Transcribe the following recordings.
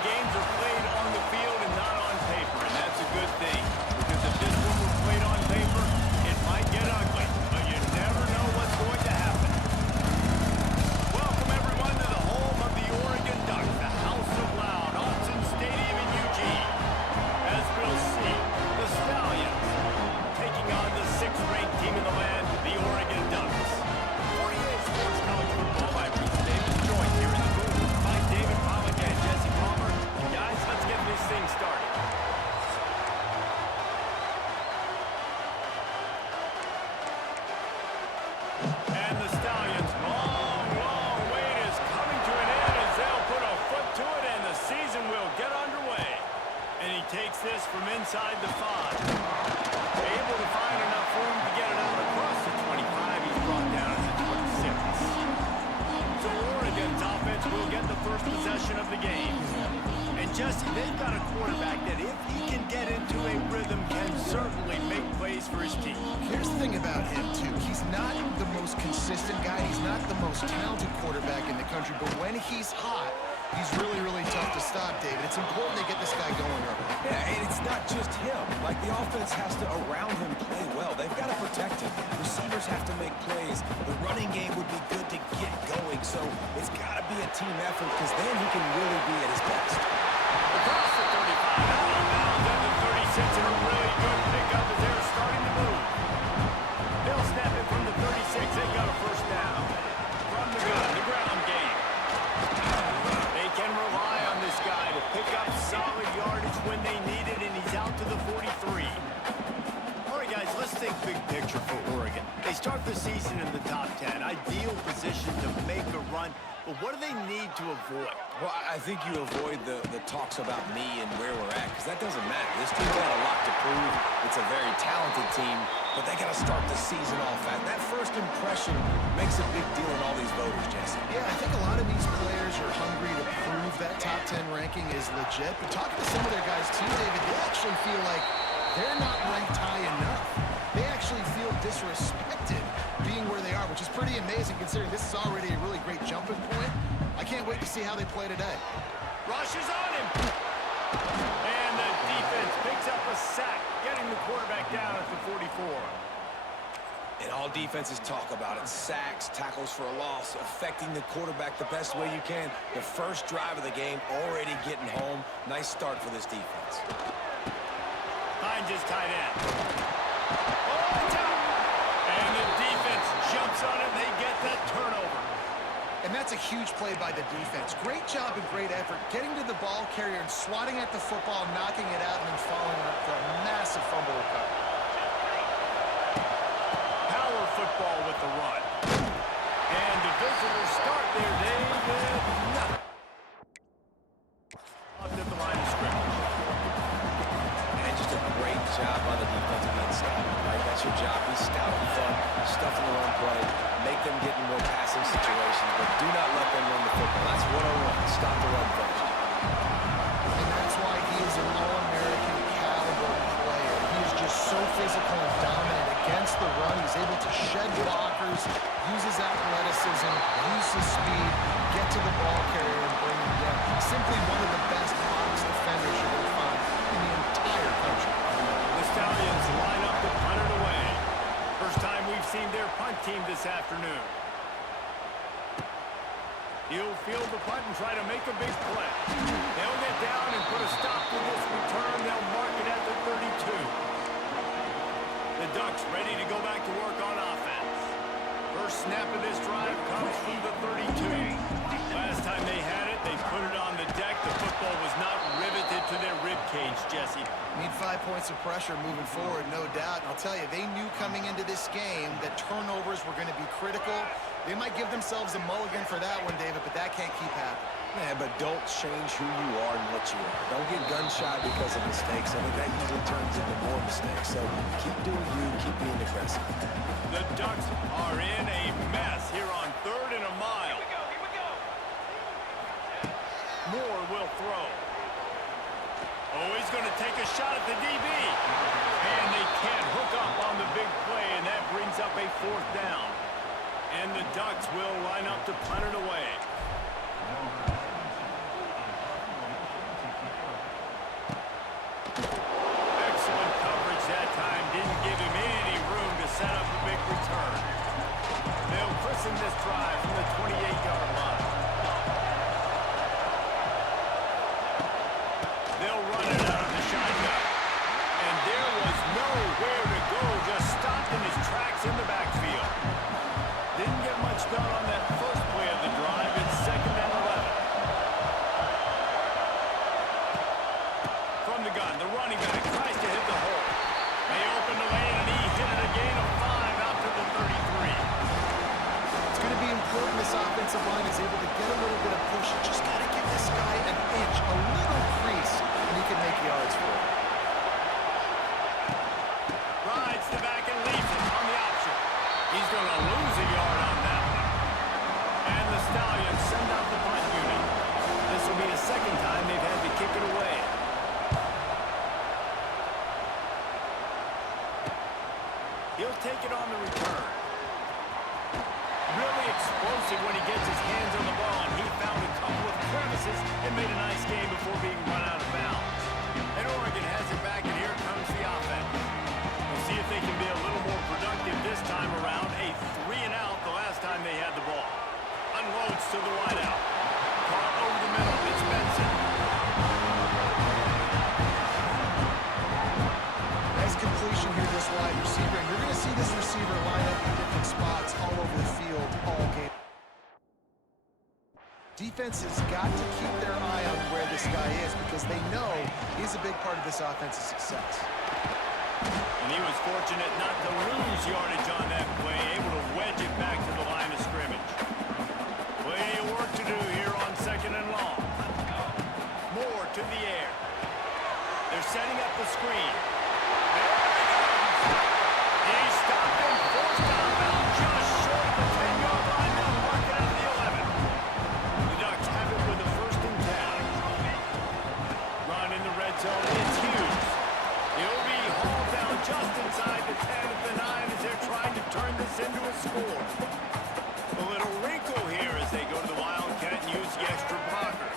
games are played on the field and not on paper, and that's a good thing. Because if this one were played on paper, it might get ugly, but you never know what's going to happen. Welcome, everyone, to the home of the Oregon Ducks, the House of Loud, Autzen Stadium in Eugene. As we'll see, the Stallions taking on the 6th-ranked team in the land, the Oregon Ducks. 48 Sports College Football by Bruce Davis, joined here in the booth by David Pollock and Jesse Palmer. And guys, let's get this thing started. And the Stallions' long wait is coming to an end as they'll put a foot to it and the season will get underway. And he takes this from inside the 5. Able to find enough room to get it out across the 25. He's brought down at the 26. So Oregon's offense will get the first possession of the game. And Jesse, they've got a quarterback that if he can get into a rhythm can certainly make plays for his team. Here's the thing about him, too. He's not the most consistent guy. He's not the most talented quarterback in the country. But when he's hot, he's really tough to stop, David. It's important they get this guy going early. Yeah, and it's not just him. Like, the offense has to, around him, play well. They've got to protect him. Receivers have to make plays. The running game would be good to get going. So it's got to be a team effort because then he can really be at his best. Across the 35, out of bounds at the 36, and a really good pickup as they're starting to move. They'll snap it from the 36. They got a first down. From the gun, the ground game. They can rely on this guy to pick up solid yardage when they need it, and he's out to the 43. All right, guys, let's think big picture for Oregon. They start the season in the top 10, ideal position to make a run, but what do they need to avoid? Well, I think you avoid the talks about me and where we're at, because that doesn't matter. This team's got a lot to prove. It's a very talented team, but they got to start the season off at. That first impression makes a big deal in all these voters, Jesse. Yeah, I think a lot of these players are hungry to prove that top 10 ranking is legit. But talking to some of their guys, too, David, they actually feel like they're not ranked high enough. They actually feel disrespected being where they are, which is pretty amazing considering this is already a really great jumping point. I can't wait to see how they play today. Rush is on him. And the defense picks up a sack, getting the quarterback down at the 44. And all defenses talk about it. Sacks, tackles for a loss, affecting the quarterback the best way you can. The first drive of the game, already getting home. Nice start for this defense. Finds his tight end. Oh, top! And the defense jumps on him. They get that turnover. And that's a huge play by the defense. Great job and great effort getting to the ball carrier and swatting at the football, knocking it out, and then following up for a massive fumble recovery. Power football with the run. And the visitors start their day with nothing. Up to the line of scrimmage. And just a great job on the defensive end stop. Right? That's your job. Be stout in front, stuff in the run play, make them get in more passing situations, but do not let them run the football. That's 101. Stop the run first. And that's why he is an All-American caliber player. He is just so physical and dominant against the run. He's able to shed blockers, use his athleticism, use his speed, get to the ball carrier and bring him down. Simply one of the best box defenders you're going to find in the entire country. The Stallions line up to punt it away. First time we've seen their punt team this afternoon. He'll field the punt and try to make a big play. They'll get down and put a stop to this return. They'll mark it at the 32. The Ducks ready to go back to work on offense. First snap of this drive comes from the 32. Last time they had it, they put it on the deck. The football was not riveted to their rib cage, Jesse. Need 5 points of pressure moving forward, no doubt. And I'll tell you, they knew coming into this game that turnovers were going to be critical. They might give themselves a mulligan for that one, David, but that can't keep happening. Yeah, but don't change who you are and what you are. Don't get gun-shy because of mistakes. I think that usually turns into more mistakes. So keep doing you, keep being aggressive. The Ducks are in a mess here on 3rd and a mile. Here we go. Moore will throw. Oh, he's going to take a shot at the DB. And they can't hook up on the big play, and that brings up a 4th down. And the Ducks will line up to punt it away. second time they've had to kick it away. He'll take it on the return. Really explosive when he gets his hands on the ball, and he found a couple of crevices and made a nice game before being run out of bounds. And Oregon has it back, and here comes the offense. We'll see if they can be a little more productive this time around. A 3-and-out the last time they had the ball. Unloads to the wideout. Caught over the middle. It's Benson. Nice completion here, this wide receiver. And you're going to see this receiver line up in different spots all over the field all game. Defense has got to keep their eye on where this guy is because they know he's a big part of this offense's success. And he was fortunate not to lose yardage on that play, able to wedge it back to the line of scrimmage. Plenty of work to do here on 2nd and long. Moore to the air. They're setting up the screen. There he goes. He stopped him, forced out bound, just short of the 10-yard line, now marking out the 11. The Ducks have it with a 1st and 10. Run in the red zone, it's Hughes. He'll be hauled down just inside the 10 at the 9 as they're trying to turn this into a score. A little wrinkle here as they go to the Wildcat and use the extra blocker.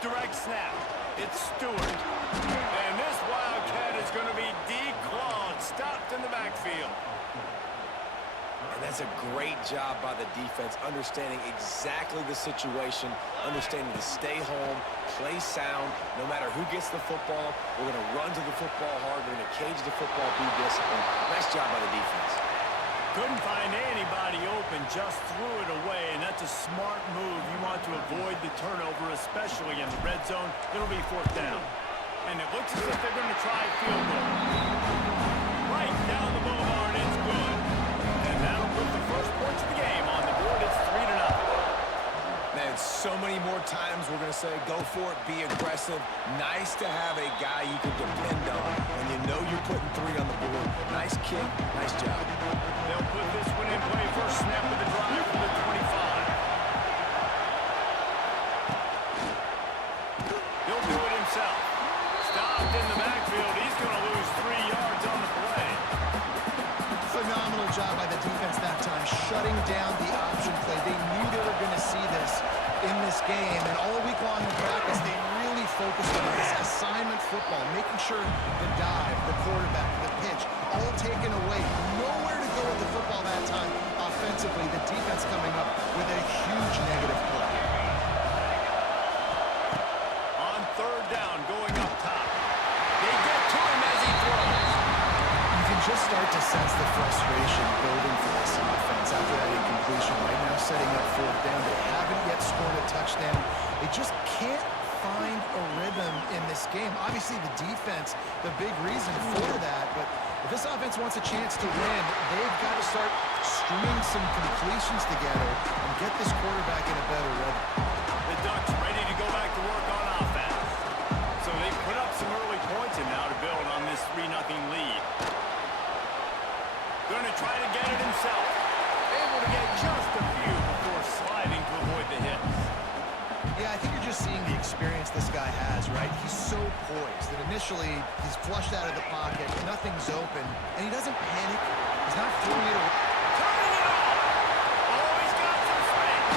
Direct snap. It's Stewart. And this Wildcat is going to be declawed, stopped in the backfield. And that's a great job by the defense, understanding exactly the situation, understanding to stay home, play sound. No matter who gets the football, we're going to run to the football hard. We're going to cage the football, be disciplined. Nice job by the defense. Couldn't find anybody open, just threw it away, and that's a smart move. You want to avoid the turnover, especially in the red zone. It'll be 4th down. And it looks as if they're going to try a field goal. Right down the boulevard, it's good. And that'll put the first points of the game on the board. It's 3-0. Man, so many more times we're going to say, go for it, be aggressive. Nice to have a guy you can depend on when you know you're putting 3 on the board. Nice kick, nice job. They'll put this one in play. First snap of the drive from the 25. He'll do it himself. Stopped in the backfield. He's going to lose 3 yards on the play. Phenomenal job by the defense that time, shutting down the option play. They knew they were going to see this in this game, and all week long in practice, they really focused on this assignment football, making sure the dive, the quarterback, the pitch, all taken away. Nowhere to go with the football that time offensively. The defense coming up with a huge negative play. On 3rd down, going up top. They get to him as he throws. You can just start to sense the frustration building for this offense after that incompletion. Right now setting up 4th down. They haven't yet scored a touchdown. They just can't find a rhythm in this game. Obviously the defense, the big reason for that, but if this offense wants a chance to win, they've got to start stringing some completions together and get this quarterback in a better rhythm. The Ducks ready to go back to work on offense. So they put up some early points and now to build on this 3-0 lead. Going to try to get it himself. Able to get just a few before sliding to avoid the hits. Yeah, I think you're just seeing the experience this guy has, right? He's so poised that initially he's flushed out of the pocket, nothing's open, and he doesn't panic. He's not throwing it away. Turning it off! Oh, he's got some space.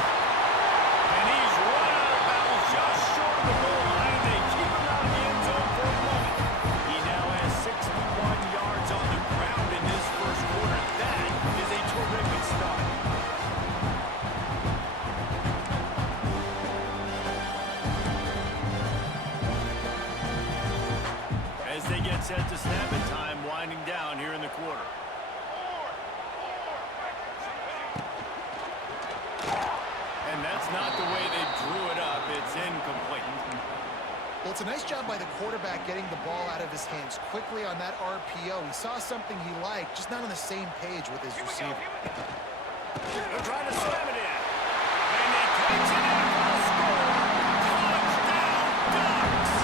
And he's run out of bounds just short of the goal line, and they keep him out of the end zone for a moment. He now has 61 yards on the ground in this first quarter. That is a terrific start. As they get set to snap it, time winding down here in the quarter. And that's not the way they drew it up. It's incomplete. Well, it's a nice job by the quarterback getting the ball out of his hands quickly on that RPO. He saw something he liked, just not on the same page with his receiver. They're trying to slam it in. And they catch it in for the score. Touchdown, Ducks!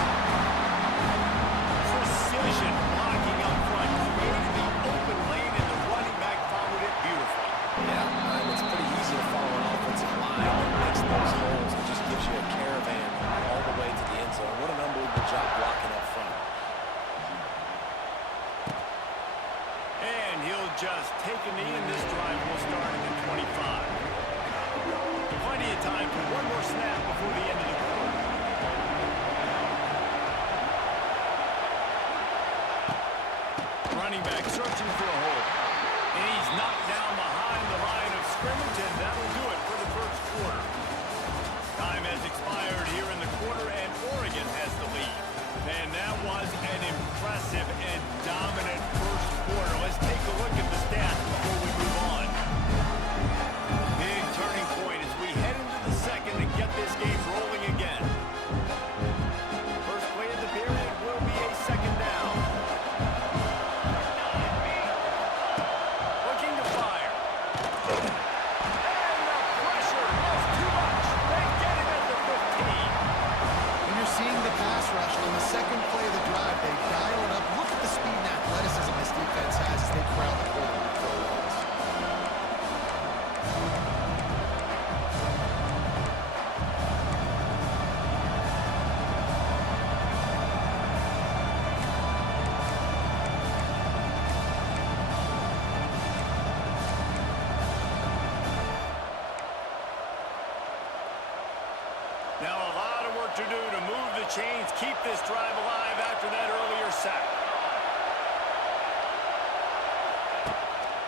Precision blocking up front, created the open lane, and the running back followed it beautifully. Yeah, it's pretty easy to follow an offensive line that makes those holes. It just gives you a caravan just take a knee, and this drive will start at the 25. Plenty of time for one more snap before the end of the quarter. Running back searching for a hole. And he's knocked down behind the line of scrimmage, and that'll do it for the first quarter. Time has expired here in the quarter, and Oregon has the lead. And that was an impressive and dominant first quarter. Let's take a look at the stats before we move on. Big turning point as we head into the second and get this game rolling again. First play of the period will be a second down. Looking to fire. And the pressure is too much. They get him at the 15. And you're seeing the pass rush on the second play of the drive. They dial it up. Look at the speed and athleticism this defense has as they crowd the quarterback for a loss. Now a lot of work to do to move the chains, keep this drive alive after that earlier sack.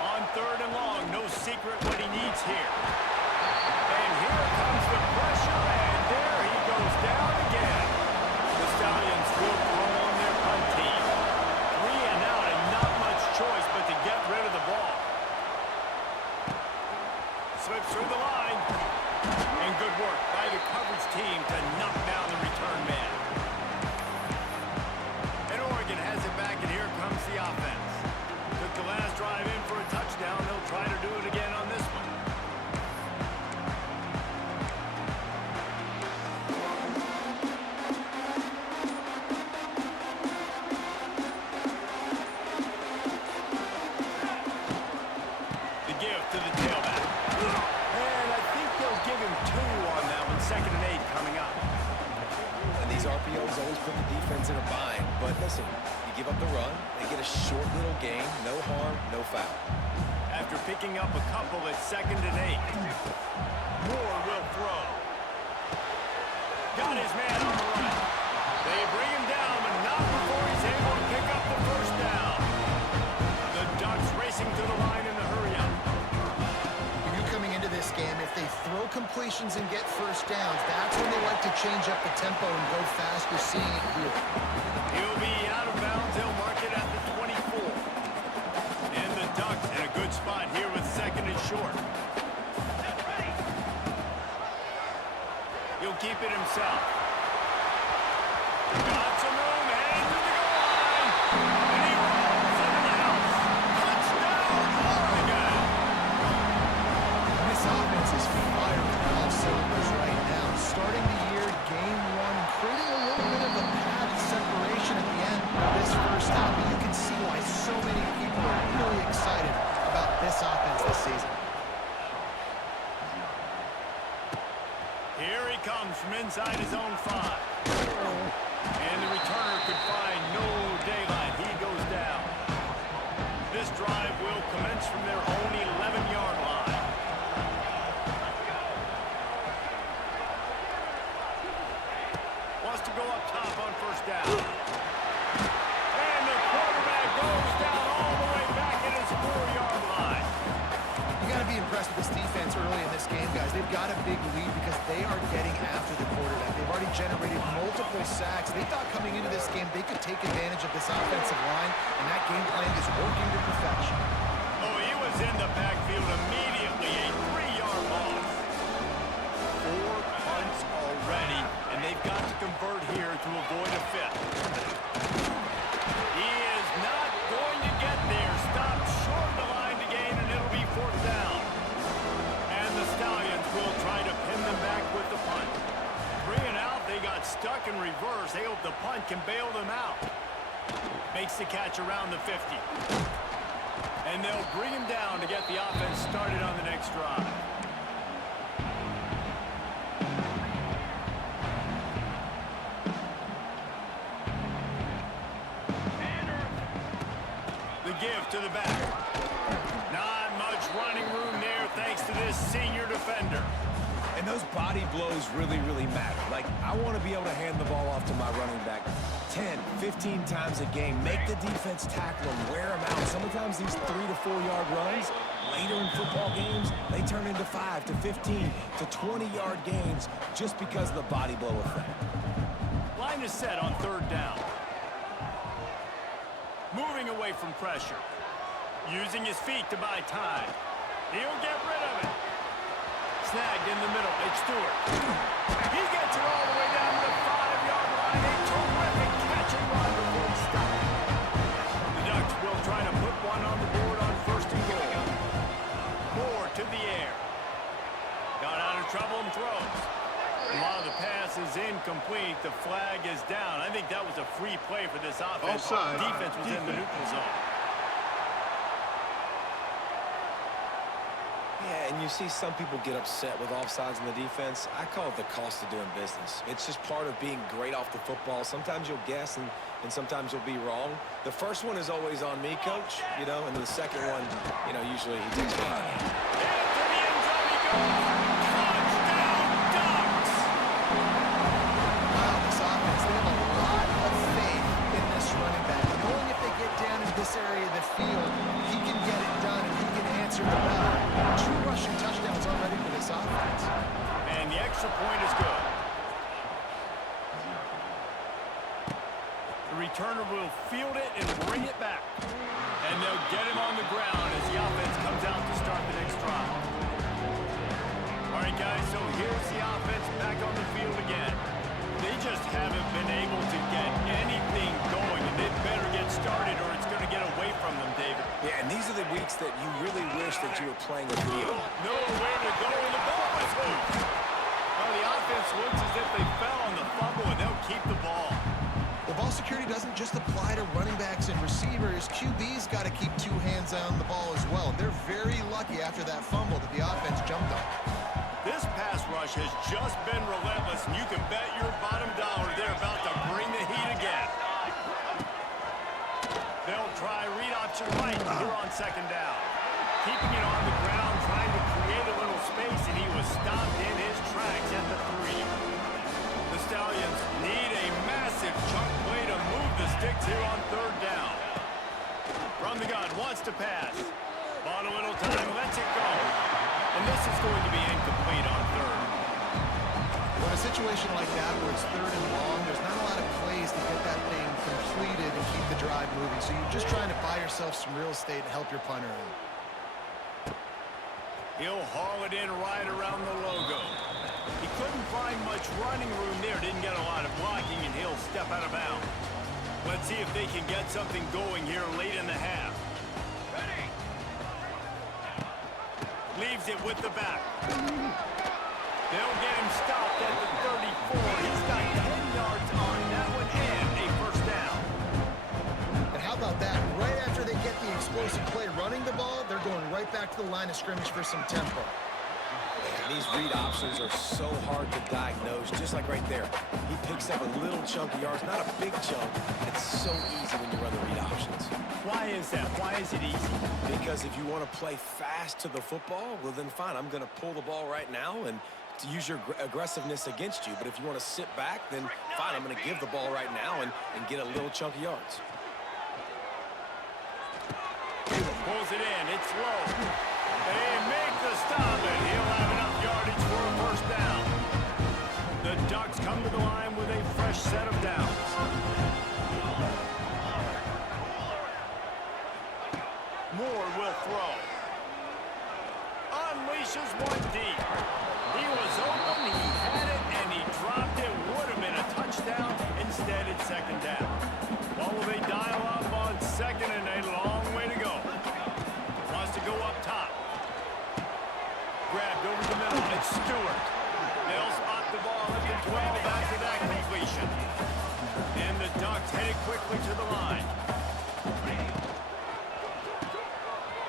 On third and long, no secret what he needs here. And here comes the pressure, and there he goes down again. The Stallions will throw on their punt team. 3 and out, and not much choice but to get rid of the ball. Slips through the line. And good work by the coverage team to knock down the return man. And Oregon has it back, and here comes the offense. Took the last drive in for a touchdown. They'll try to do it again on this one. The give to the tailback. And I think they'll give him 2 on that one. 2nd and 8 coming up. And these RPOs always put the defense in a bind. But listen, you give up the run, they get a short little gain, no harm, no foul. After picking up a couple at 2nd and 8. Moore will throw. Got his man on the run. They bring him down, but not before he's able to pick up the first down. The Ducks racing to the line in the hurry-up. Coming into this game, if they throw completions and get first downs, that's when they like to change up the tempo and go fast. We're seeing it here. He'll be out of bounds. They'll mark it at the 24. And the Ducks in a good spot here with 2nd and short. He'll keep it himself. Got some room, heading to the goal line. And he rolls in the house. Touchdown, Oregon! This offense is firing on all cylinders right now. Starting the year, game 1, creating a little bit of a padded separation at the end of this first half. But you can see why so many people are really excited about this offense this season. Here he comes from inside his own 5. And the returner could find no daylight. He goes down. This drive will commence from their own 11-yard line. Wants to go up top on first down. And the quarterback goes down all the way back at his 4-yard line. You got to be impressed with this defense early in this game, guys. They've got a big lead because they are getting after the quarterback. They've already generated multiple sacks. They thought coming into this game they could take advantage of this offensive line, and that game plan is working to perfection. Oh, he was in the backfield immediately. A 3-yard loss. 4 punts already, and they've got to convert here to avoid a 5th. He is not going to get there. Stopped short of the line to gain, and it'll be 4th down. And the Stallions will try to pin them back with the punt. 3 and out, they got stuck in reverse. They hope the punt can bail them out. Makes the catch around the 50. And they'll bring him down to get the offense started on the next drive. The give to the back. to this senior defender. And those body blows really, really matter. Like, I want to be able to hand the ball off to my running back 10, 15 times a game. Make the defense tackle them, wear them out. Sometimes these 3 to 4 yard runs, later in football games, they turn into 5 to 15 to 20 yard gains just because of the body blow effect. Line is set on 3rd down. Moving away from pressure. Using his feet to buy time. He'll get rid of it. Snagged in the middle. It's Stewart. He gets it all the way down to the 5-yard line. A terrific catch and run before he stopped. The Ducks will try to put one on the board on 1st and goal. Moore to the air. Got out of trouble and throws. While the pass is incomplete, the flag is down. I think that was a free play for this offense. Offside. Defense was in the neutral zone. Yeah, and you see some people get upset with offsides in the defense. I call it the cost of doing business. It's just part of being great off the football. Sometimes you'll guess and sometimes you'll be wrong. The first one is always on me, coach, you know, and the second one, you know, usually he takes me. Into the end zone he goes. Touchdown, Ducks! Wow, this offense, they have a lot of faith in this running back. Knowing if they get down in this area of the field, he can get it done and he can answer the bell. 2 rushing touchdowns already for this offense. And the extra point is good. The returner will field it and bring it back. And they'll get him on the ground as the offense comes out to start the next drive. All right, guys, so here's the offense back on the field again. They just haven't been able to get anything going, and they better get started or it's going to get away from them, David. Yeah, and these are the weeks that you really wish that you were playing a field. Nowhere to go, and the ball is loose. Well, the offense looks as if they fell on the fumble, and they'll keep the ball. Well, ball security doesn't just apply to running backs and receivers. QB's got to keep 2 hands on the ball as well. They're very lucky after that fumble that the offense jumped on. This pass rush has just been relentless, and you can bet your bottom dollar they're about to bring the heat again. They'll try read option right here on 2nd down. Keeping it on the ground, trying to create a little space, and he was stopped in his tracks at the 3. The Stallions need a massive chunk play to move the sticks here on 3rd down. From the gun, wants to pass. Bought a little time, lets it go. And this is going to be incomplete on 3rd. Well, in a situation like that where it's 3rd and long, there's not a lot of plays to get that thing completed and keep the drive moving. So you're just trying to buy yourself some real estate and help your punter out. He'll haul it in right around the logo. He couldn't find much running room there, didn't get a lot of blocking, and he'll step out of bounds. Let's see if they can get something going here late in the half. Leaves it with the back. They'll get him stopped at the 34. He's got 10 yards on that one and a 1st down. And how about that? Right after they get the explosive play running the ball, they're going right back to the line of scrimmage for some tempo. These read options are so hard to diagnose, just like right there. He picks up a little chunk of yards, not a big chunk. It's so easy when you run the read options. Why is that? Why is it easy? Because if you want to play fast to the football, well then fine, I'm going to pull the ball right now and to use your aggressiveness against you. But if you want to sit back, then fine, I'm going to give the ball right now and get a little chunk of yards. Pulls it in, it's low. They make the stop, and he'll have enough yardage for a 1st down. The Ducks come to the line with a fresh set of downs. Moore will throw. Unleashes one deep. He was open, he had it, and he dropped it. Would have been a touchdown. Instead, it's 2nd down. Well, will they dial up on 2nd and a long way to go? Wants to go up top. Grabbed over the middle. It's Stewart. They'll spot the ball at the 12 after that completion. And the Ducks headed quickly to the line.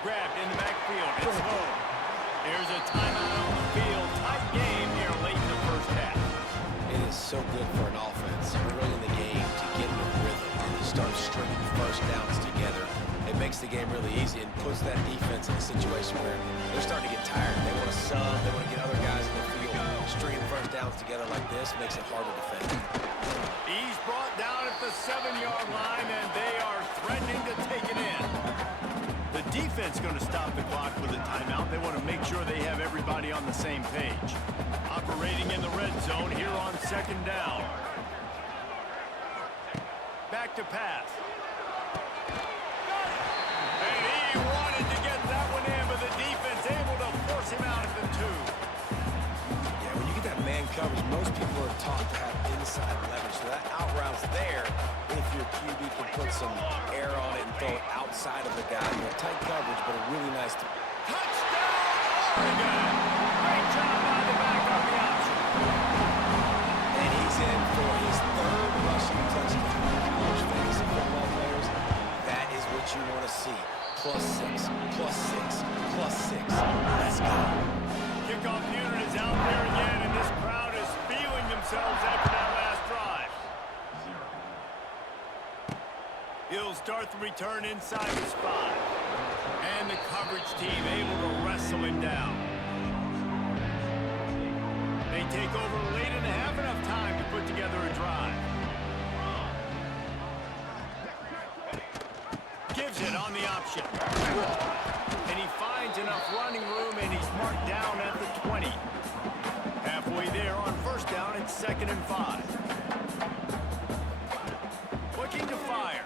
Grabbed in the backfield. It's low. Here's a timeout on the field. Tight game here late in the 1st half. It is so good for an offense early in the game to get in a rhythm and to start stringing 1st downs together. It makes makes the game really easy and puts that defense in a situation where they're starting to get tired. They want to sub, they want to get other guys in the field. Stringing first downs together like this makes it hard to defend. He's brought down at the 7-yard line, and they are threatening to take it in. The defense going to stop the clock with a timeout. They want to make sure they have everybody on the same page. Operating in the red zone here on 2nd down. Back to pass. And he wanted to get that one in, but the defense able to force him out at the 2. Yeah, when you get that man coverage, most people are taught to have inside leverage. So that out route's there if your QB can put some air on it and throw it outside of the guy. You know, tight coverage, but a really nice... Touchdown, Oregon! Great job by the back on the option. And he's in for his 3rd rushing touchdown. College fantasy football players, that is what you want to see. +6, +6, +6. Let's go. Kickoff unit is out there again, and this crowd is feeling themselves after that last drive. He'll start the return inside his 5. And the coverage team able to wrestle him down. They take over late and have enough time to put together a drive. Gives it on the option. And he finds enough running room, and he's marked down at the 20. Halfway there on 1st down, it's 2nd and 5. Looking to fire.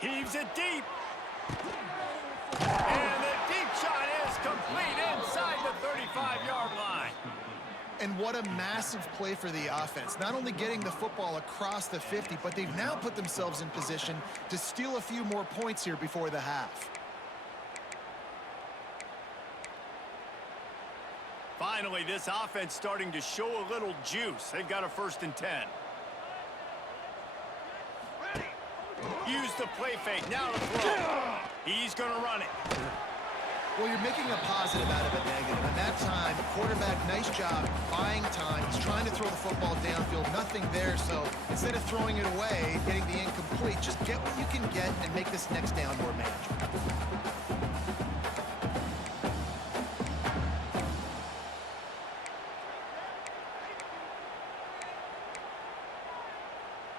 Heaves it deep. And the deep shot is complete inside the 35-yard line. And what a massive play for the offense. Not only getting the football across the 50, but they've now put themselves in position to steal a few more points here before the half. Finally, this offense starting to show a little juice. They've got a 1st and 10. Use the play fake, now the throw. He's going to run it. Well, you're making a positive out of a negative. And that time, quarterback, nice job buying time. He's trying to throw the football downfield. Nothing there, so instead of throwing it away, getting the incomplete, just get what you can get and make this next down more manageable.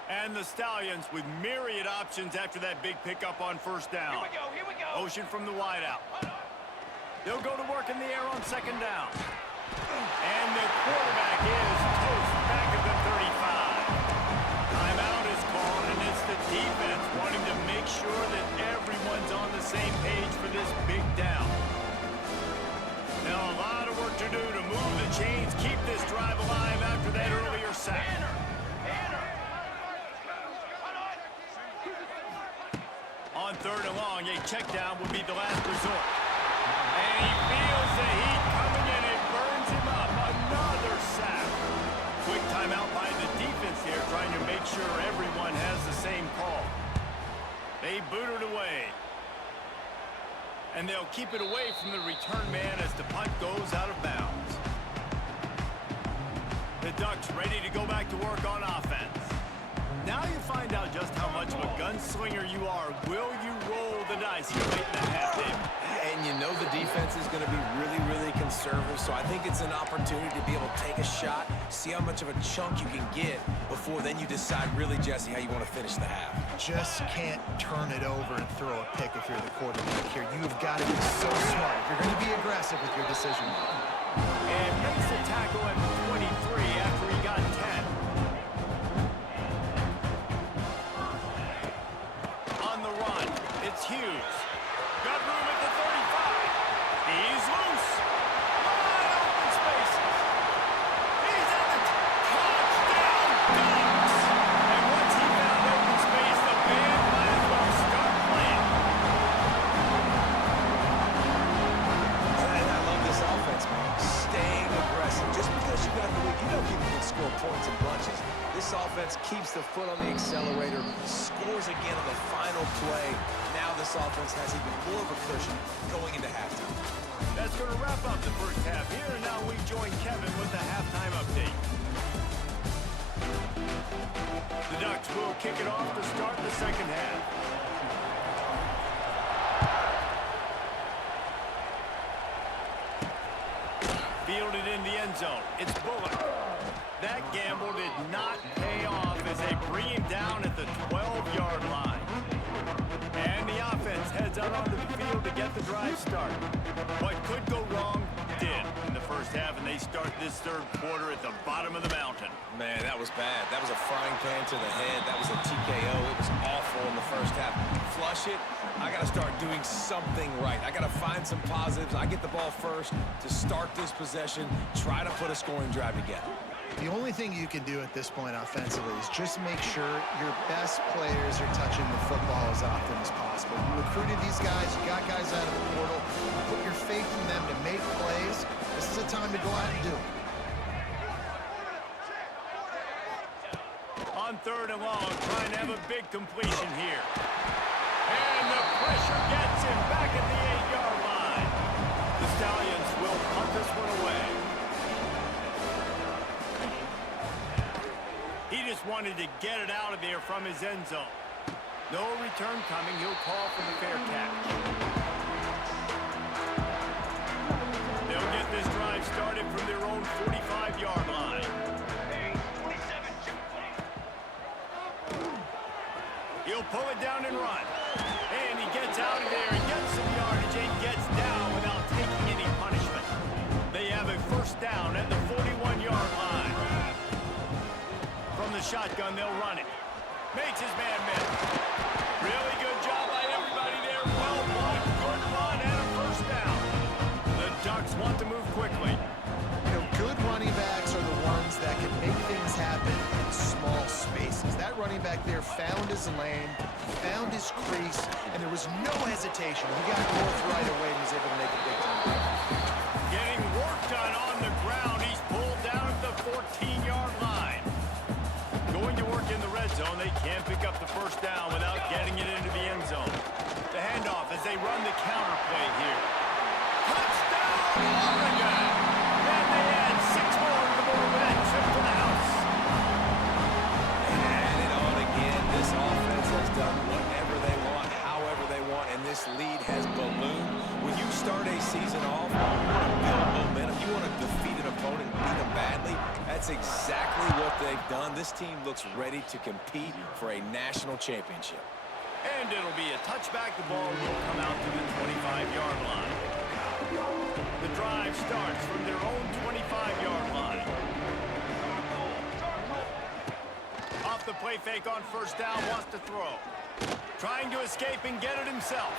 And the Stallions with myriad options after that big pickup on 1st down. Here we go. Motion from the wideout. They'll go to work in the air on 2nd down. And the quarterback is toast back at the 35. Timeout is called, and it's the defense wanting to make sure that everyone's on the same page for this big down. Now a lot of work to do to move the chains, keep this drive alive after that earlier sack. On 3rd and long, a check down would be the last resort. And he feels the heat coming in. It burns him up. Another sack. Quick timeout by the defense here, trying to make sure everyone has the same call. They boot it away. And they'll keep it away from the return man as the punt goes out of bounds. The Ducks ready to go back to work on offense. Now you find out just how much of a gunslinger you are. Will you roll the dice here late in the half, David? And you know the defense is going to be really, really conservative, so I think it's an opportunity to be able to take a shot, see how much of a chunk you can get before then you decide really, Jesse, how you want to finish the half. Just can't turn it over and throw a pick if you're the quarterback here. You've got to be so smart if you're going to be aggressive with your decision. And makes the tackle at the 23 after he got 10. It's Hughes. Got room at the 35. He's loose. Wide open spaces. He's at the touchdown Ducks. And once he found open space, the band might as well start playing. And I love this offense, man. Staying aggressive. Just because you got the lead, you know people can score points in bunches. This offense keeps the foot on the accelerator, scores again on the final play. Now this offense has even more of a cushion going into halftime. That's going to wrap up the 1st half here, and now we join Kevin with the halftime update. The Ducks will kick it off to start the 2nd half. fielded in the end zone. It's Bullock. That gamble did not pay off as they bring him down at the 12-yard line. And the offense heads out onto the field to get the drive started. What could go wrong did in the first half, and they start this third quarter at the bottom of the mountain. Man, that was bad. That was a frying pan to the head. That was a TKO. It was awful in the first half. Flush it. I got to start doing something right. I got to find some positives. I get the ball first to start this possession, try to put a scoring drive together. The only thing you can do at this point offensively is just make sure your best players are touching the football as often as possible. You recruited these guys, you got guys out of the portal, you put your faith in them to make plays. This is a time to go out and do it. On third and long, trying to have a big completion here. And the pressure gets him back at the 8-yard line. The Stallions will punt this one away. He just wanted to get it out of there from his end zone. No return coming. He'll call for the fair catch. They'll get this drive started from their own 45-yard line. He'll pull it down and run. And he gets out of there and gets some yardage and gets down without taking any punishment. They have a first down at the 41-yard line. From the shotgun, they'll run it. Makes his man miss. Really good job by everybody there. Well blocked, good run, and a first down. The Ducks want to move quickly. You know, good running backs are the ones that can make things happen in small spaces. That running back there found his lane, found his crease, and there was no hesitation. He got north right away and was able to make a big time play. Getting work done on the ground. He's pulled down at the 14-yard line. Going to work in the red zone. They can't pick up the first down without getting it into the end zone. The handoff as they run the counter play here. Touchdown, Oregon! And they add 6 more to the board with that trip to the house. And it on again. This offense has done whatever they want, however they want, and this lead has ballooned. When you start a season off, you want to build momentum. You want to defeat an opponent and beat them badly. That's exactly what they've done. This team looks ready to compete for a national championship. And it'll be a touchback. The ball will come out to the 25-yard line. The drive starts from their own 25-yard line. Off the play fake on first down, wants to throw. Trying to escape and get it himself.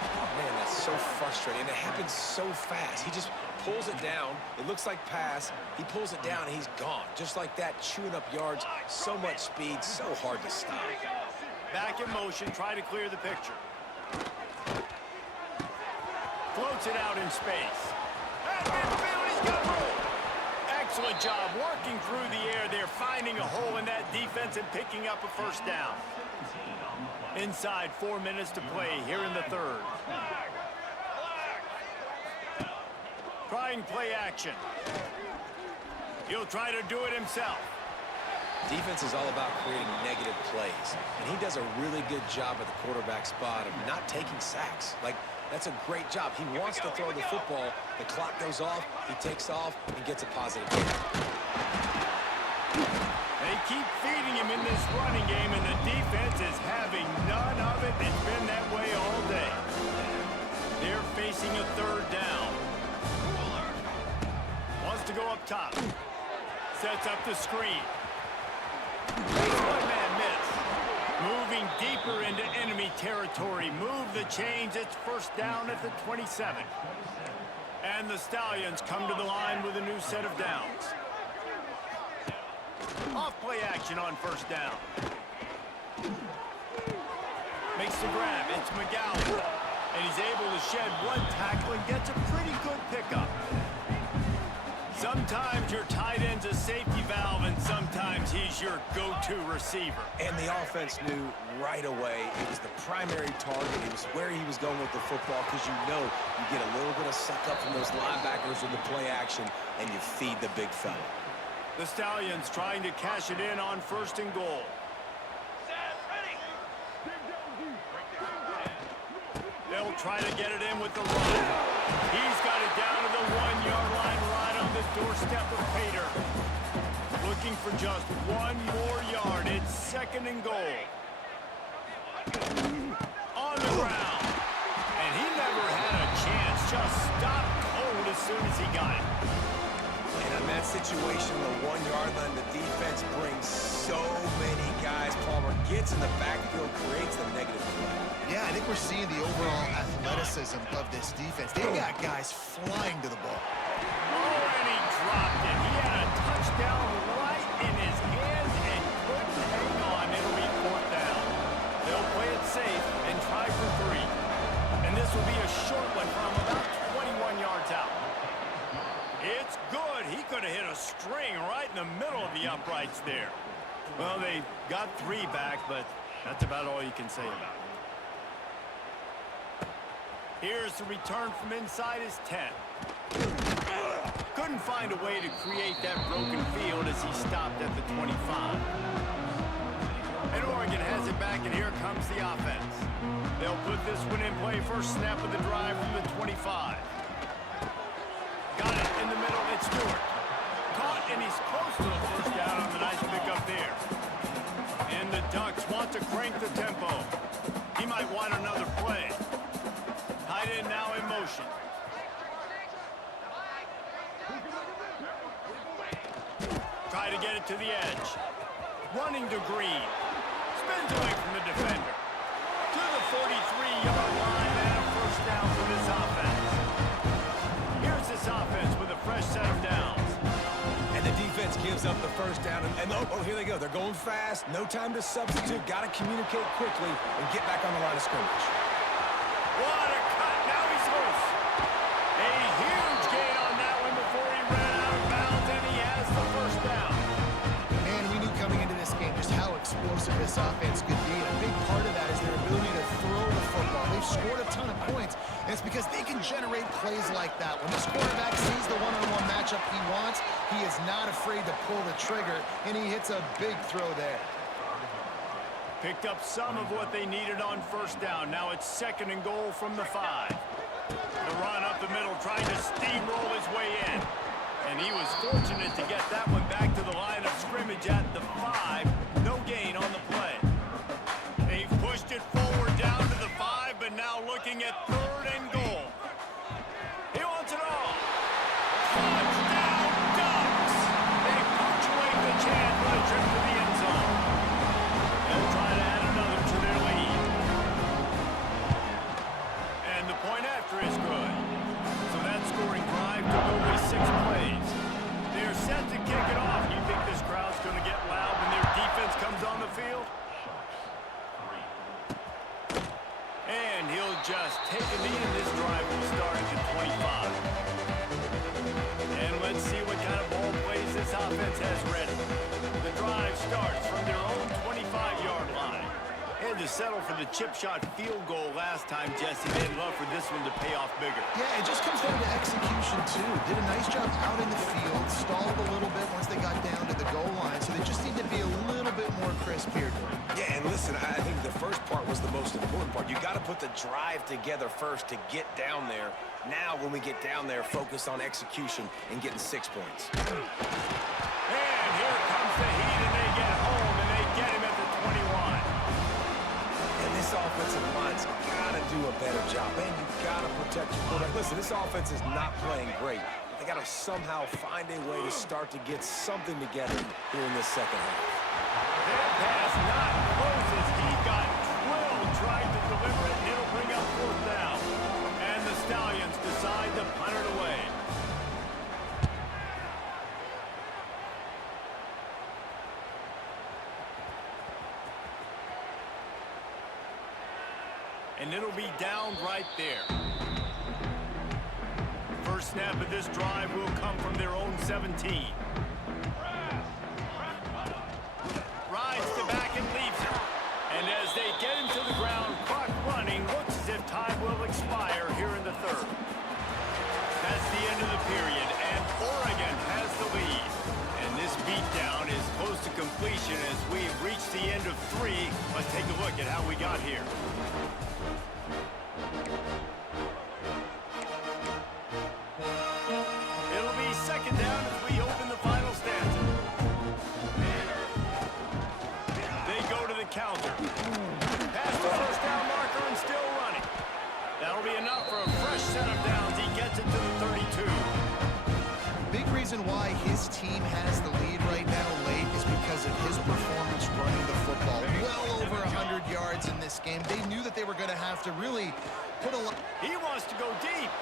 Oh, man, that's so frustrating. It happens so fast. He just pulls it down. It looks like pass. He pulls it down, and he's gone. Just like that, chewing up yards. So much speed, so hard to stop. Back in motion, try to clear the picture. Floats it out in space. At midfield, he's got room. Excellent job working through the air there, finding a hole in that defense and picking up a first down. Inside 4 minutes to play here in the third. Trying play action. He'll try to do it himself. Defense is all about creating negative plays, and he does a really good job at the quarterback spot of not taking sacks. Like, that's a great job. He wants to throw the football. The clock goes off, he takes off, and gets a positive kick. They keep feeding him in this running game, and the defense is having none of it. It's been that way all day. They're facing a third down. Wants to go up top. Sets up the screen. One-man miss. Moving deeper into enemy territory. Move the chains. It's first down at the 27. And the Stallions come to the line with a new set of downs. Off-play action on first down. Makes the grab. It's McGowan. And he's able to shed one tackle and gets a pretty good pickup. Sometimes your tight end's a safety valve, and sometimes he's your go-to receiver. And the offense knew right away it was the primary target. It was where he was going with the football, because you know you get a little bit of suck-up from those linebackers with the play action, and you feed the big fella. The Stallions trying to cash it in on first and goal. They'll try to get it in with the run. He's got it down to the 1-yard line right on first step of pay dirt. Looking for just one more yard. It's second and goal. On the ground. And he never had a chance. Just stopped cold as soon as he got it. And in that situation, the 1 yard line, the defense brings so many guys. Palmer gets in the backfield, creates the negative play. Yeah, I think we're seeing the overall athleticism of this defense. They've got guys flying to the ball. Oh, and he dropped it. He had a touchdown right in his hands and couldn't hang on. It'll be fourth down. They'll play it safe and try for 3. And this will be a short one from about 21 yards out. It's good. He could have hit a string right in the middle of the uprights there. Well, they got 3 back, but that's about all you can say about it. Here's the return from inside his 10. Couldn't find a way to create that broken field as he stopped at the 25. And Oregon has it back, and here comes the offense. They'll put this one in play. First snap of the drive from the 25. Got it in the middle. It's Stewart. Caught, and he's close to the first down on the nice pickup there. And the Ducks want to crank the tempo. He might want another play. Tight end now in motion. Try to get it to the edge. Running to Green. Spins away from the defender. To the 43-yard line and a first down for this offense. Here's this offense with a fresh set of downs. And the defense gives up the first down. And oh, here they go. They're going fast. No time to substitute. Got to communicate quickly and get back on the line of scrimmage. What a cut. Now he's loose. A huge gain on that one before he ran out of bounds, and he has the first down. Man, we knew coming into this game just how explosive this offense could be. And a big part of that is their ability to throw the football. They've scored a ton of points, and it's because they can generate plays like that. When this quarterback sees the one-on-one matchup he wants, he is not afraid to pull the trigger, and he hits a big throw there. Picked up some of what they needed on first down. Now it's second and goal from the 5. The run up the middle, trying to steamroll his way in. And he was fortunate to get that one back to the line of scrimmage at the 5. No gain on the play. They've pushed it forward down to the 5, but now looking at third and goal. He wants it all. Touchdown, Ducks! They punctuate the chance with a trip to the end zone. They'll try to add another to their lead. And the point after is good. So that scoring drive took only 6 plays. They're set to kick it off. You think this crowd's going to get loud when their defense comes on the field? And he'll just take a knee, and this drive will start at the 25. And let's see what kind of ball plays this offense has ready. The drive starts from their own 25-yard line. Had to settle for the chip shot field goal last time, Jesse. They'd love for this one to pay off bigger. Yeah, it just comes down to execution, too. Did a nice job out in the field, stalled a little bit once they got down to the goal line, so they just need to be a little bit more crisp here. Yeah, and listen, I think the first part was the most important part. You got to put the drive together first to get down there. Now, when we get down there, focus on execution and getting 6 points. And here comes the heat, and they get home, and they get him at the 21. And this offensive line's got to do a better job, and you got to protect your quarterback. Listen, this offense is not playing great. They got to somehow find a way to start to get something together here in this second half. That pass not close as he got drilled trying to deliver it, and it'll bring up fourth down. And the Stallions decide to punt it away. And it'll be down right there. First snap of this drive will come from their own 17. Rides to back and leaves it. And as they get him to the ground, clock running, looks as if time will expire here in the third. That's the end of the period, and Oregon has the lead. And this beatdown is close to completion as we've reached the end of 3. Let's take a look at how we got here. It'll be second down as we reason why his team has the lead right now late is because of his performance running the football. Well over 100 yards in this game. They knew that they were going to have to really put a lot. He wants to go deep.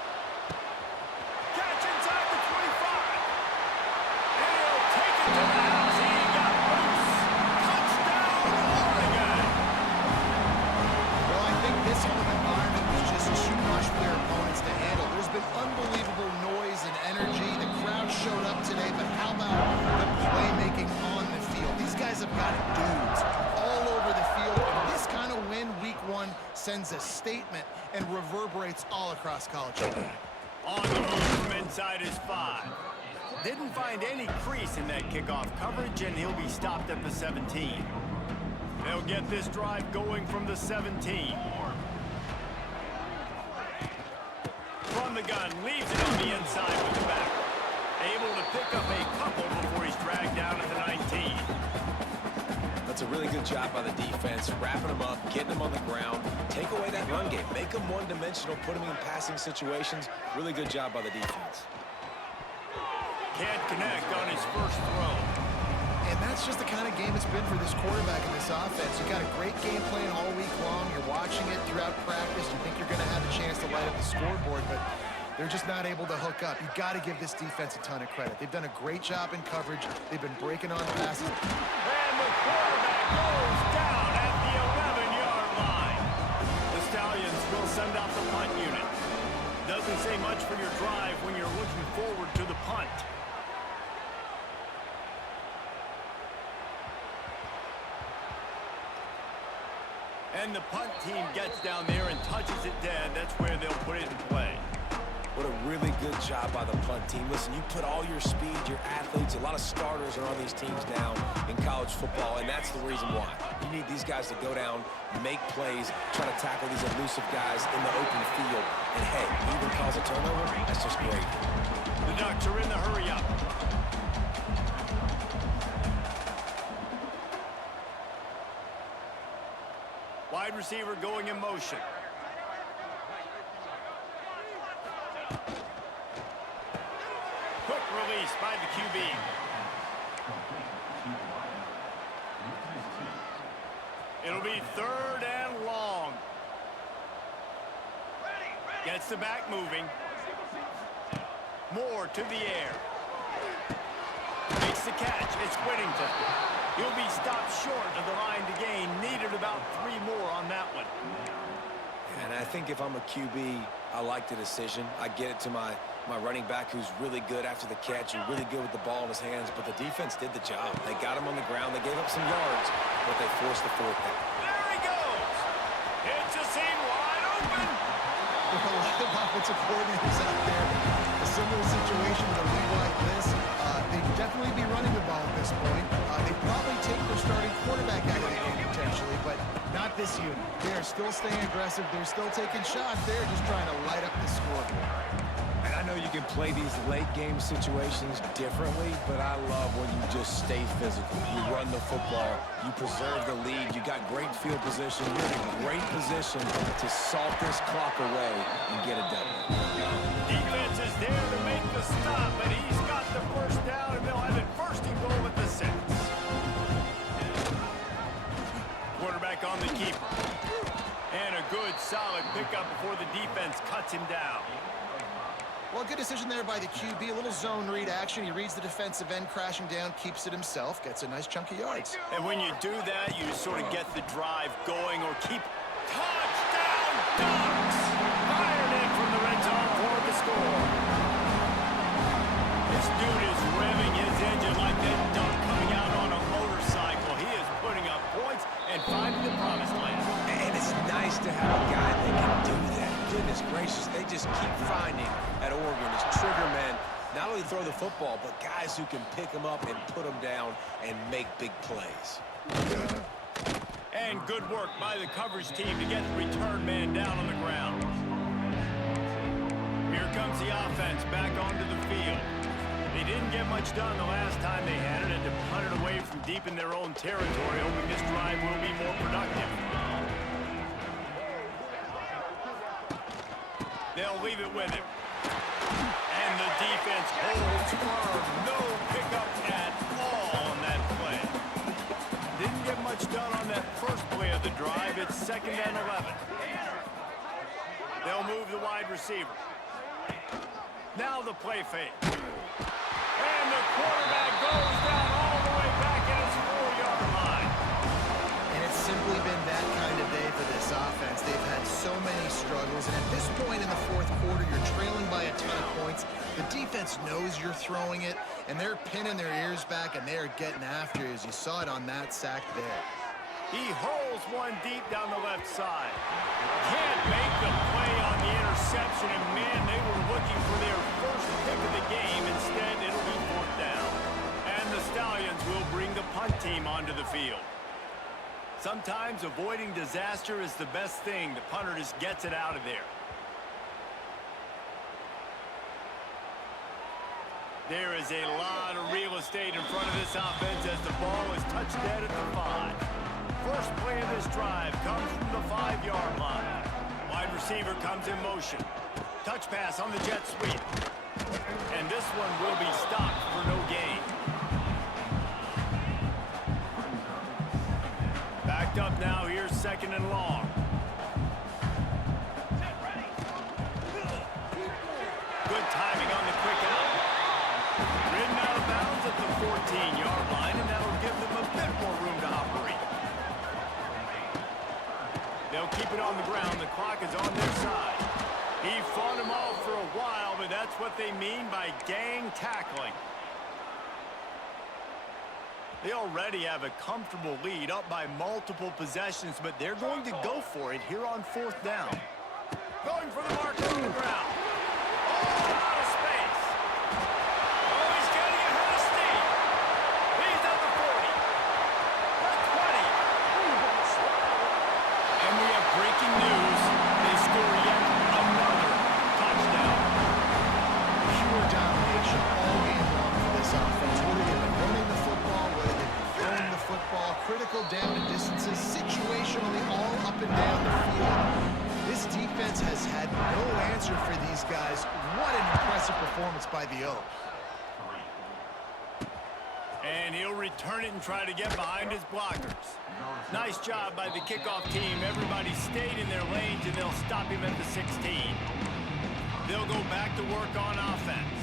Catch inside the 25. And he'll take it to the house. He got loose. Touchdown, Oregon. Well, I think this home environment was just too much for their opponents to handle. There's been unbelievable noise and energy. The crowd showed up today, but how about the playmaking on the field? These guys have got dudes all over the field. And this kind of win week one sends a statement and reverberates all across college football. On the move from inside his 5. Didn't find any crease in that kickoff coverage, and he'll be stopped at the 17. They'll get this drive going from the 17. From the gun, leaves it on the inside with the back. Able to pick up a couple before he's dragged down at the 19. That's a really good job by the defense, wrapping them up, getting them on the ground, take away that run game, make them one-dimensional, put them in passing situations. Really good job by the defense. Can't connect on his first throw. And that's just the kind of game it's been for this quarterback in this offense. You got a great game plan all week long. You're watching it throughout practice. You think you're going to have a chance to light up the scoreboard, but they're just not able to hook up. You got to give this defense a ton of credit. They've done a great job in coverage. They've been breaking on passes. And the quarterback goes down at the 11-yard line. The Stallions will send out the punt unit. Doesn't say much for your drive when you're looking forward to the punt. And the punt team gets down there and touches it dead. That's where they'll put it in play. What a really good job by the punt team. Listen, you put all your speed, your athletes, a lot of starters are on these teams now in college football, and that's the reason why. You need these guys to go down, make plays, try to tackle these elusive guys in the open field. And hey, he even calls a turnover. That's just great. The Ducks are in the hurry-up. Wide receiver going in motion. Quick release by the QB. It'll be 3rd and long. Gets the back moving. Moore to the air. Makes the catch. It's Whittington. He'll be stopped short of the line to gain. Needed about 3 more on that one. And I think if I'm a QB, I like the decision. I get it to my running back who's really good after the catch and really good with the ball in his hands, but the defense did the job. They got him on the ground. They gave up some yards, but they forced the 4th down. There he goes. It's a seam wide open. There are a lot of offensive coordinators out there. A similar situation with a league like this. They'd definitely be running the ball at this point. They'd probably take their starting quarterback out of the game potentially, but not this unit. They are still staying aggressive. They're still taking shots. They're just trying to light up the scoreboard. And I know you can play these late-game situations differently, but I love when you just stay physical. You run the football. You preserve the lead. You got great field position. You're in a great position to salt this clock away and get it done. Defense is there to make the stop, but he's got the first down, and they'll have it 1st and goal at the 6. Quarterback on the keeper. And a good, solid pickup before the defense cuts him down. Well, good decision there by the QB. A little zone read action. He reads the defensive end crashing down, keeps it himself, gets a nice chunk of yards. And when you do that, you sort of get the drive going or keep... Touchdown, Ducks! Fired in from the red zone for the score. This dude is revving his engine like that duck coming out on a motorcycle. He is putting up points and finding the promised land. And it's nice to have a guy that can do that. Goodness gracious, they just keep finding at Oregon as trigger men, not only throw the football, but guys who can pick them up and put them down and make big plays. And good work by the coverage team to get the return man down on the ground. Here comes the offense back onto the field. They didn't get much done the last time they had it, and to punt it away from deep in their own territory, hoping this drive will be more productive. They'll leave it with him. And And the defense holds firm. No pickup at all on that play. Didn't get much done on that first play of the drive. It's 2nd and 11. They'll move the wide receiver. Now the play fake. And the quarterback goes down all the way back at his 4-yard line. And it's simply been that kind of day for this offense. They've had so many struggles, and at this point in the fourth quarter, you're trailing by a ton of points. The defense knows you're throwing it, and they're pinning their ears back, and they're getting after you, as you saw it on that sack there. He hurls one deep down the left side. Can't make the play on the interception, and man, they were looking for their first pick of the game. Instead, it'll be 4th down. And the Stallions will bring the punt team onto the field. Sometimes avoiding disaster is the best thing. The punter just gets it out of there. There is a lot of real estate in front of this offense as the ball is touched dead at the 5. First play of this drive comes from the 5-yard line. Wide receiver comes in motion. Touch pass on the jet sweep. And this one will be stopped for no gain. Backed up now, here's 2nd and long. Good timing on the quick out. Ridden out of bounds at the 14-yard line, and that'll give them a bit more room to operate. They'll keep it on the ground. The clock is on their side. He fought him off for a while, but that's what they mean by gang tackling. They already have a comfortable lead, up by multiple possessions, but they're going to go for it here on 4th down. Going for the mark on the ground. Oh, out of space. Oh, he's getting ahead of steam. He's at the 40. The 20. And we have breaking news. They score yet another touchdown. Pure domination all game long for this offense. Whether they've been running the football, whether they've been throwing the football, critical down and distances, situationally all up and down the field. This defense has had no answer for these guys. What an impressive performance by the O. And he'll return it and try to get behind his blockers. Nice job by the kickoff team. Everybody stayed in their lanes, and they'll stop him at the 16. They'll go back to work on offense.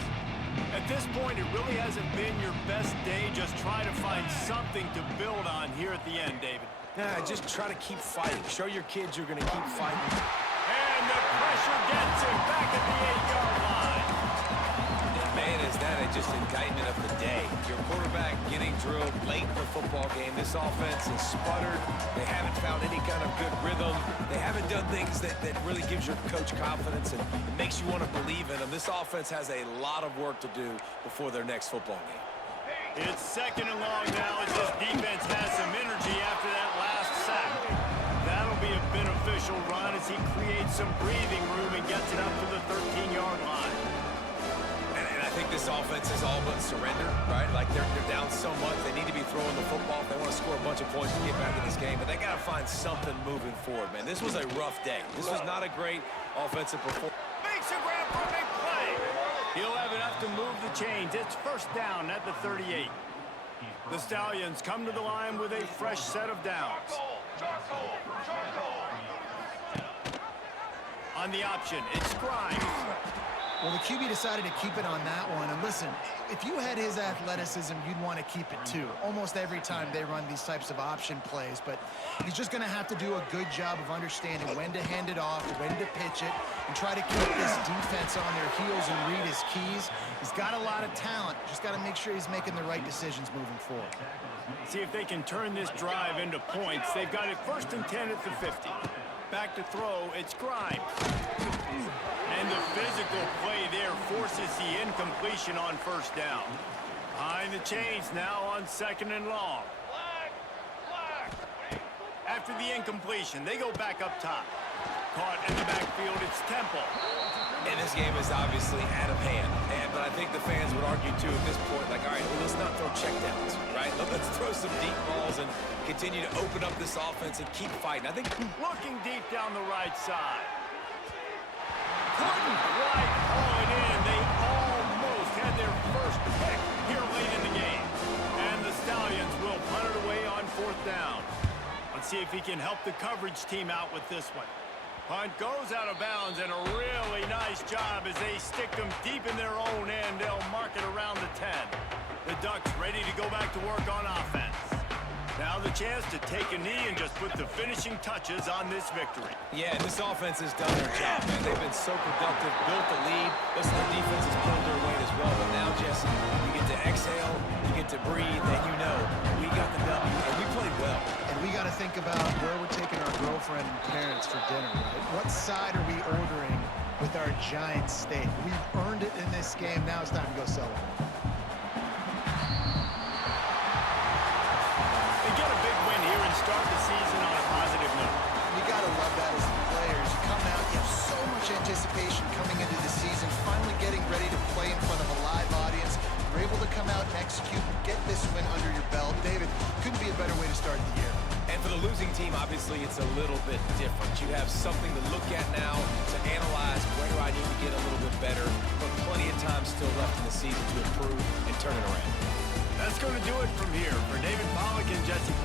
At this point, it really hasn't been your best day. Just try to find something to build on here at the end, David. Yeah, just try to keep fighting. Show your kids you're going to keep fighting. And the pressure gets him back at the 8-yard line. Man, is that just indictment of the day. Your quarterback getting drilled late in the football game. This offense has sputtered. They haven't found any kind of good rhythm. They haven't done things that really gives your coach confidence and it makes you want to believe in them. This offense has a lot of work to do before their next football game. It's 2nd and long now as this defense has some energy after that last sack. That'll be a beneficial run as he creates some breathing room and gets it up to the 13-yard line. And I think this offense is all but surrender, right? Like they're down so much, they need to be throwing the football if they want to score a bunch of points to get back in this game. But they got to find something moving forward, man. This was a rough day. This was not a great offensive performance. Makes a grab for a big play. He'll have enough to move the chains. It's 1st down at the 38. The Stallions come to the line with a fresh set of downs. On the option, it's Grimes. Well, the QB decided to keep it on that one. And listen, if you had his athleticism, you'd want to keep it too. Almost every time they run these types of option plays. But he's just going to have to do a good job of understanding when to hand it off, when to pitch it, and try to keep this defense on their heels and read his keys. He's got a lot of talent. Just got to make sure he's making the right decisions moving forward. See if they can turn this drive into points. They've got it 1st and 10 at the 50. Back to throw, it's Grimes. And the physical play there forces the incompletion on 1st down. Behind the chains now on 2nd and long. After the incompletion, they go back up top. Caught in the backfield, it's Temple. And this game is obviously out of hand. But I think the fans would argue, too, at this point, like, all right, well, let's not throw checkdowns, right? Let's throw some deep balls and continue to open up this offense and keep fighting. I think looking deep down the right side. Couldn't quite haul it in. They see if he can help the coverage team out with this one. Punt goes out of bounds, and a really nice job as they stick them deep in their own end. They'll mark it around the 10. The Ducks ready to go back to work on offense. Now the chance to take a knee and just put the finishing touches on this victory. Yeah, this offense has done their job, man. They've been so productive, built the lead. Listen, the defense has pulled their weight as well. But now, Jesse, you get to exhale, you get to breathe, and you know we got the W, and we played well. And we got to think about where we're taking our girlfriend and parents for dinner, right? What side are we ordering with our giant steak? We've earned it in this game. Now it's time to go celebrate. They get a big win here and start the season on a positive note. You got to love that as the players. You come out, you have so much anticipation coming into the season, finally getting ready to play in front of a live audience. You're able to come out and execute, get this win under your belt. David, couldn't be a better way to start the year. And for the losing team, obviously, it's a little bit different. You have something to look at now, to analyze where do I need to get a little bit better, but plenty of time still left in the season to improve and turn it around. That's going to do it from here. For David Pollock and Jesse